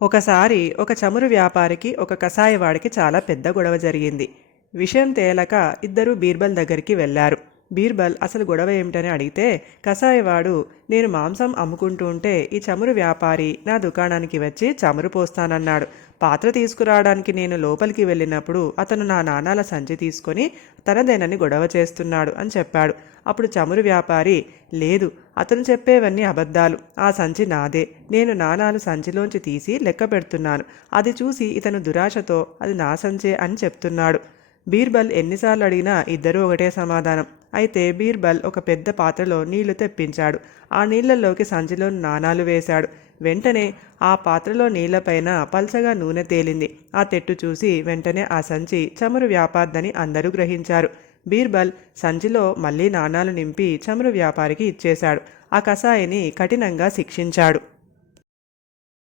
ఒకసారి ఒక చమురు వ్యాపారికి ఒక కసాయివాడికి చాలా పెద్ద గొడవ జరిగింది. విషయం తేలక ఇద్దరూ బీర్బల్ దగ్గరికి వెళ్లారు. బీర్బల్ అసలు గొడవ ఏమిటని అడిగితే కసాయివాడు, నేను మాంసం అమ్ముకుంటూ ఉంటే ఈ చమురు వ్యాపారి నా దుకాణానికి వచ్చి చమురు పోస్తానన్నాడు. పాత్ర తీసుకురావడానికి నేను లోపలికి వెళ్ళినప్పుడు అతను నా నాణాల సంచి తీసుకొని తనదేనని గొడవ చేస్తున్నాడు అని చెప్పాడు. అప్పుడు చమురు వ్యాపారి, లేదు, అతను చెప్పేవన్నీ అబద్ధాలు, ఆ సంచి నాదే, నేను నాణాలు సంచిలోంచి తీసి లెక్క పెడుతున్నాను, అది చూసి ఇతను దురాశతో అది నా సంచే అని చెప్తున్నాడు. బీర్బల్ ఎన్నిసార్లు అడిగినా ఇద్దరూ ఒకటే సమాధానం. అయితే బీర్బల్ ఒక పెద్ద పాత్రలో నీళ్లు తెప్పించాడు. ఆ నీళ్లలోకి సంచిలో నాణాలు వేశాడు. వెంటనే ఆ పాత్రలో నీళ్లపైన పల్చగా నూనె తేలింది. ఆ తెట్టు చూసి వెంటనే ఆ సంచి చమురు వ్యాపారిదని అందరూ గ్రహించారు. బీర్బల్ సంచిలో మళ్లీ నాణాలు నింపి చమురు వ్యాపారికి ఇచ్చేశాడు. ఆ కసాయిని కఠినంగా శిక్షించాడు.